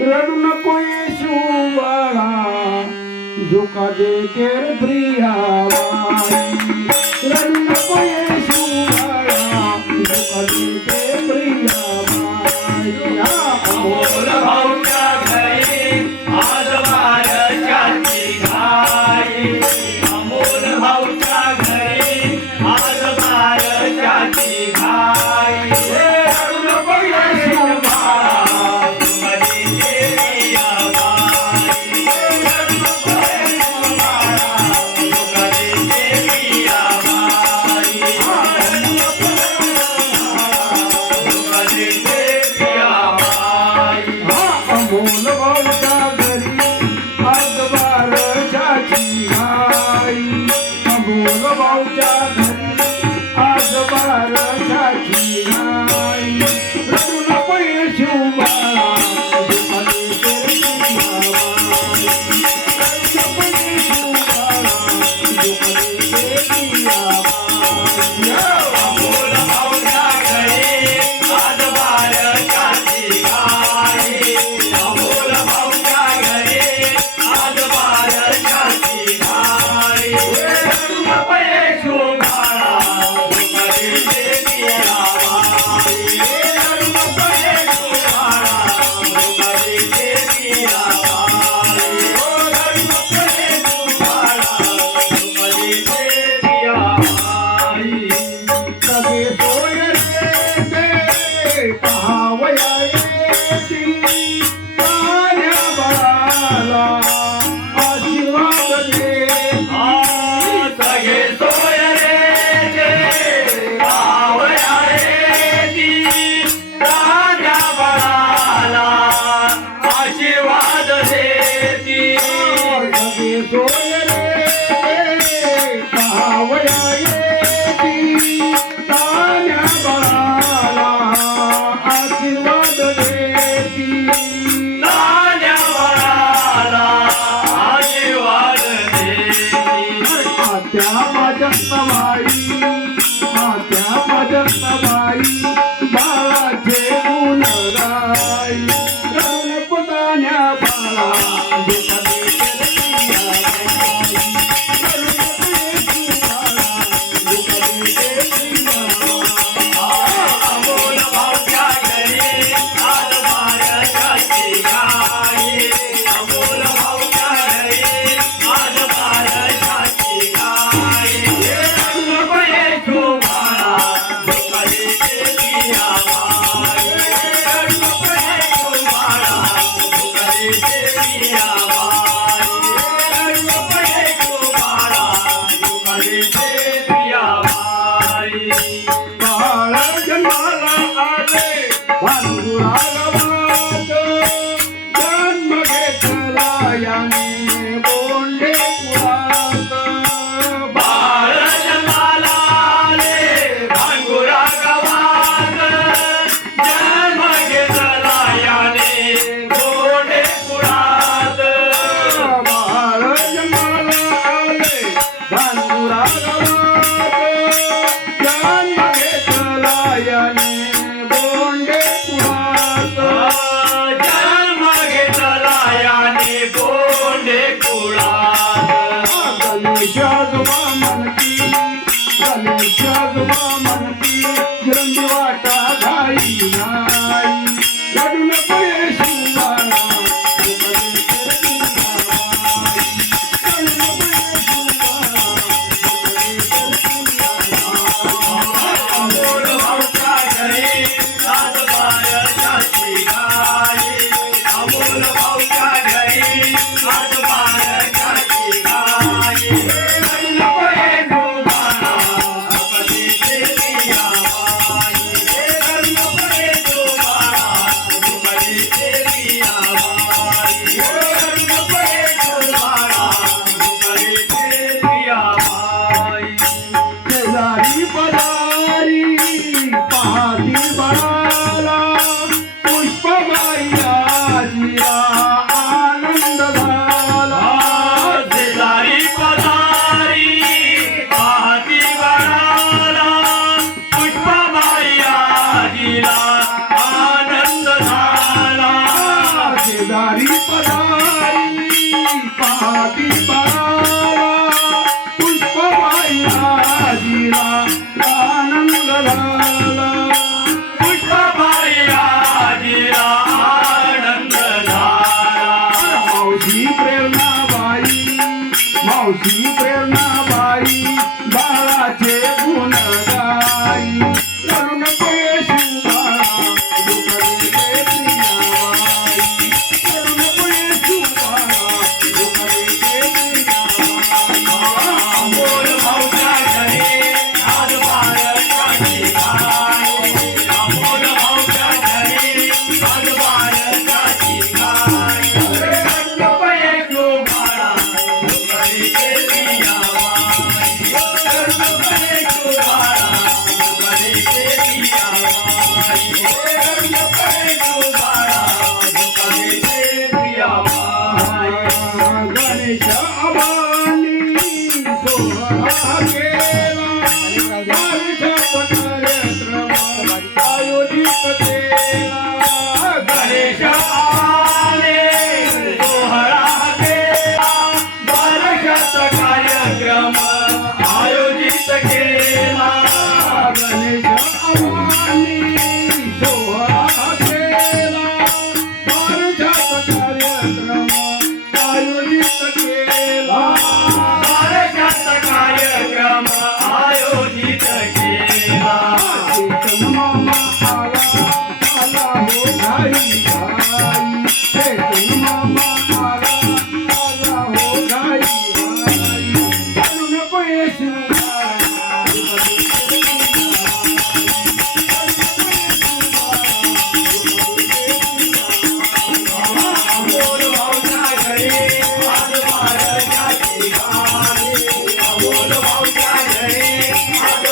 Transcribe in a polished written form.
रडू नको येशू बाळा झोका देते रे प्रिया बाई रडू नको येशू बाळा झोका देते प्रिया बाई अमोल भाऊच्या घरी आज बारशाची घाई अमोल भाऊच्या घरी आज बारशाची घाई रडू नको येशू बाळा झोका देते प्रिया बाई रडू नको येशू बाळा झोका देते प्रिया बाई रडू नको येशू बाळा झोका देते प्रिया बाई अमोल भाऊच्या घरी आज बारशाची घाई अमोल भाऊच्या घरी आज बारशाची घाई रडू नको येशू बाळा झोका देते प्रिया बाई रडू नको येशू बाळा झोका देते प्रिया बाई अमोल भाऊच्या घरी आज बारशाची घाई अमोल भाऊच्या घरी आज बारशाची घाई रडू नको येशू बाळा झोका देते प्रिया बाई रडू नको येशू बाळा झोका देते प्रिया बाई रडू नको येशू बाळा झोका देते प्रिया बाई सगळे सोयरे पहावया येती तान्या बाळाला आशीर्वाद दे सगळे सोयरे पावया येती राजा बाळाला आशीर्वाद देती सगळे सोयरे पहावया येती तान्या बाळाला आशीर्वाद देती राजा बाळाला आशीर्वाद देती आत्या माझ्या बाई बाळाचे गुण गाई रडून पुतान्या बाळा झोका देते प्रिया बाई रडू नको येशू बाळा झोका देते प्रिया बाई अमोल भाऊच्या घरी आज बारशाची घाई अमोल भाऊच्या घरी आज बारशाची घाई रडू नको येशू बाळा झोका देते प्रिया बाई रडू नको येशू बाळा झोका देते प्रिया बाई रडू नको येशू बाळा झोका देते प्रिया बाई बाळ जन्माला आले भांडुरा गावात जन्म घेतला याने बोंडे पुरात बाळ जन्माला आले भांगुरा गावात जन्म घेतला याने गोंडे पुरात बाळ जन्माला आले भांडुरा गावात जन्म घेतला याने बोंडे पुरात जन्म घेतला याने गोंडे पुरात गणेशाजोबा मनकी जिरंगी वाटा घाई नाही रडू नको येशू बाळा झोका देते प्रिया बाई रडू नको येशू बाळा झोका देते प्रिया बाई अमोल भाऊच्या घरी आज बारशाची घाई अमोल भाऊच्या घरी आज बारशाची घाई रडू नको येशू बाळा झोका देते प्रिया बाई रडू नको येशू बाळा झोका देते प्रिया बाई रडू नको येशू बाळा झोका देते प्रिया बाई शेजारी पदारी पहाती बाळाला पुष्पबाई आजीला आनंद झाला शेजारी पदारी पाहती बाळाला पुष्पबाई आजीला आनंद झाला शेजारी पधारी पाहती बाळाला पुष्पबाई आजीला आनंद झाला पुष्पबाई आजीला आनंद झाला मावशी प्रेरणाबाई मावशी प्रेरणाबाई बाळाचे गुण गाई करुण पैशी बाळा दुखडे प्रियाबाई करुण पैशी बाळा दुखडे प्रियाबाई अमोल भाऊच्या घरी आज बाळकाची गाय अमोल भाऊच्या घरी आज बाळकाची गाय करुण पैसू बाळा दुखडे प्रियाबाई करुण पैसू बाळा दुखडे प्रियाबाई करुण पैसू बाळा दुखडे प्रियाबाई गणेश अबानी सोहळा केला वर्षात कार्यक्रम आयोजित केला गणेश आले सोहळा केला वर्षात कार्यक्रम आयोजित केला गणेश अबानी सोहळा केला वर्षात कार्यक्रम आयोजित केला वर्षात कार्यक्रम आयोजित केला चेतन मामा आला आला हो घाई घाई चेतन मामा आला आला हो घाई घाई करुण पैशी अमोल भाऊच्या घरी आज बाळकाची गाय अमोल भाऊच्या घरी आज